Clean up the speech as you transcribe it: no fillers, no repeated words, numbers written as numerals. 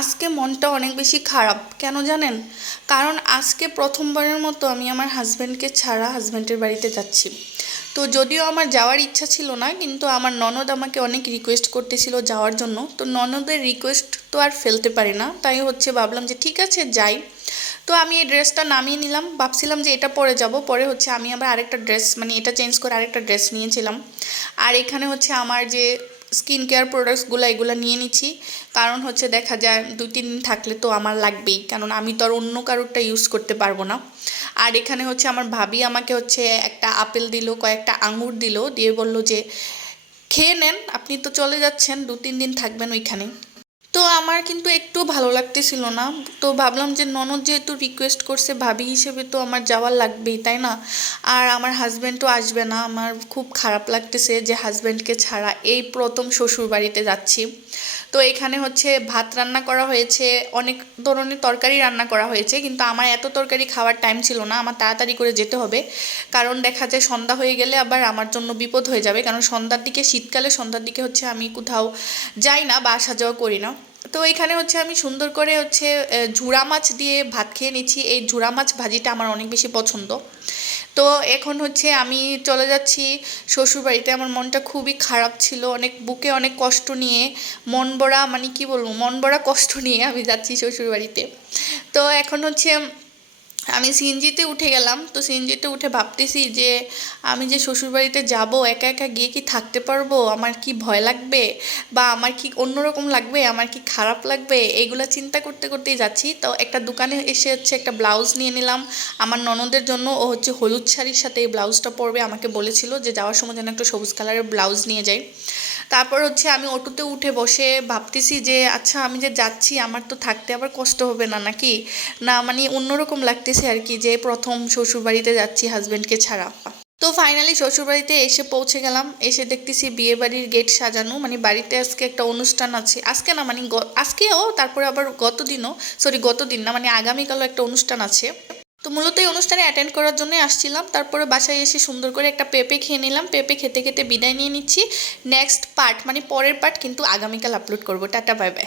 আজকে মনটা অনেক বেশি খারাপ কেন জানেন? কারণ আজকে প্রথমবারের মতো আমি আমার হাজব্যান্ডকে ছাড়া হাজব্যান্ডের বাড়িতে যাচ্ছি। তো যদিও আমার যাওয়ার ইচ্ছা ছিল না, কিন্তু আমার ননদ আমাকে অনেক রিকোয়েস্ট করতেছিল যাওয়ার জন্য। তো ননদের রিকোয়েস্ট তো আর ফেলতে পারি না, তাই ভাবলাম যে ঠিক আছে যাই। তো আমি এই ড্রেসটা নামিয়ে নিলাম, ভাবছিলাম যে এটা পরে যাব, পরে আমি আবার আরেকটা ড্রেস মানে এটা চেঞ্জ করে আরেকটা ড্রেস নিয়েছিলাম। আর এখানে আমার যে স্কিন কেয়ার প্রোডাক্টসগুলো এগুলো নিয়ে নিচ্ছি। কারণ দেখা যায় 2-3 দিন থাকলে তো আমার লাগবেই, কারণ আমি তো আর অন্য কারোরটা ইউজ করতে পারবো না। আর এখানে আমার ভাবি আমাকে একটা আপেল দিল, কয়েকটা আঙুর দিল, দিয়ে বলল যে খেয়ে নেন, আপনি তো চলে যাচ্ছেন, 2-3 দিন থাকবেন ওইখানে। তো আমার কিন্তু একটু ভালো লাগতেছিল না। তো ভাবলাম যে ননদ যেহেতু রিকোয়েস্ট করছে, ভাবি হিসেবে তো আমার যাওয়ার লাগবেই, তাই না? আর আমার হাজব্যান্ড তো আসবে না, আমার খুব খারাপ লাগতেছে যে হাজব্যান্ডকে ছাড়া এই প্রথম শ্বশুর বাড়িতে যাচ্ছি। তো এখানে ভাত রান্না করা হয়েছে, অনেক ধরনের তরকারি রান্না করা হয়েছে, কিন্তু আমার এত তরকারি খাওয়ার টাইম ছিল না, আমার তাড়াতাড়ি করে যেতে হবে। কারণ দেখা যায় সন্ধ্যা হয়ে গেলে আবার আমার জন্য বিপদ হয়ে যাবে, কারণ সন্ধ্যার দিকে, শীতকালে সন্ধ্যার দিকে আমি কোথাও যাই না বা আসা যাওয়া করি না। তো এখানে আমি সুন্দর করে ঝুরা মাছ দিয়ে ভাত খেয়ে নিচ্ছি। এই ঝুরা মাছ ভাজিটা আমার অনেক বেশি পছন্দ। তো এখন আমি চলে যাচ্ছি শ্বশুরবাড়িতে। আমার মনটা খুবই খারাপ ছিল, অনেক বুকে অনেক কষ্ট নিয়ে, মন ভরা মানে কি বলবো, মন ভরা কষ্ট নিয়ে আমি যাচ্ছি শ্বশুরবাড়িতে। তো এখন আমি সিএনজিতে উঠে গেলাম। তো সিএনজিতে উঠে ভাবতেছি যে আমি যে শ্বশুরবাড়িতে যাব, একা একা গিয়ে কি থাকতে পারবো, আমার কি ভয় লাগবে, বা আমার কি অন্যরকম লাগবে, আমার কি খারাপ লাগবে, এইগুলা চিন্তা করতে করতেই যাচ্ছি। তো একটা দোকানে এসে একটা ব্লাউজ নিয়ে নিলাম আমার ননদের জন্য। ও হলুদ শাড়ির সাথে এই ব্লাউজটা পরবে, আমাকে বলেছিল যে যাওয়ার সময় যেন একটা সবুজ কালারের ব্লাউজ নিয়ে যাই। তারপর আমি অটোতে উঠে বসে ভাবতেছি যে আচ্ছা আমি যে যাচ্ছি, আমার তো থাকতে আবার কষ্ট হবে না নাকি? না মানে অন্যরকম লাগতেছে আর কি, যে প্রথম শ্বশুরবাড়িতে যাচ্ছি হাজব্যান্ডকে ছাড়া। তো ফাইনালি শ্বশুরবাড়িতে এসে পৌঁছে গেলাম। এসে দেখতেছি বিয়ে বাড়ির গেট সাজানো, মানে বাড়িতে আজকে একটা অনুষ্ঠান আছে, আজকে না মানে আজকেও, তারপরে আবার গতদিনও, সরি গতদিন না মানে আগামীকালও একটা অনুষ্ঠান আছে। তো মূলত এই অনুষ্ঠানে অ্যাটেন্ড করার জন্যই আসছিলাম। তারপরে বাসায় এসে সুন্দর করে একটা পেঁপে খেয়ে নিলাম। পেঁপে খেতে খেতে বিদায় নিয়ে নিচ্ছি। নেক্সট পার্ট মানে পরের পার্ট কিন্তু আগামীকাল আপলোড করবো। Tata, bye bye.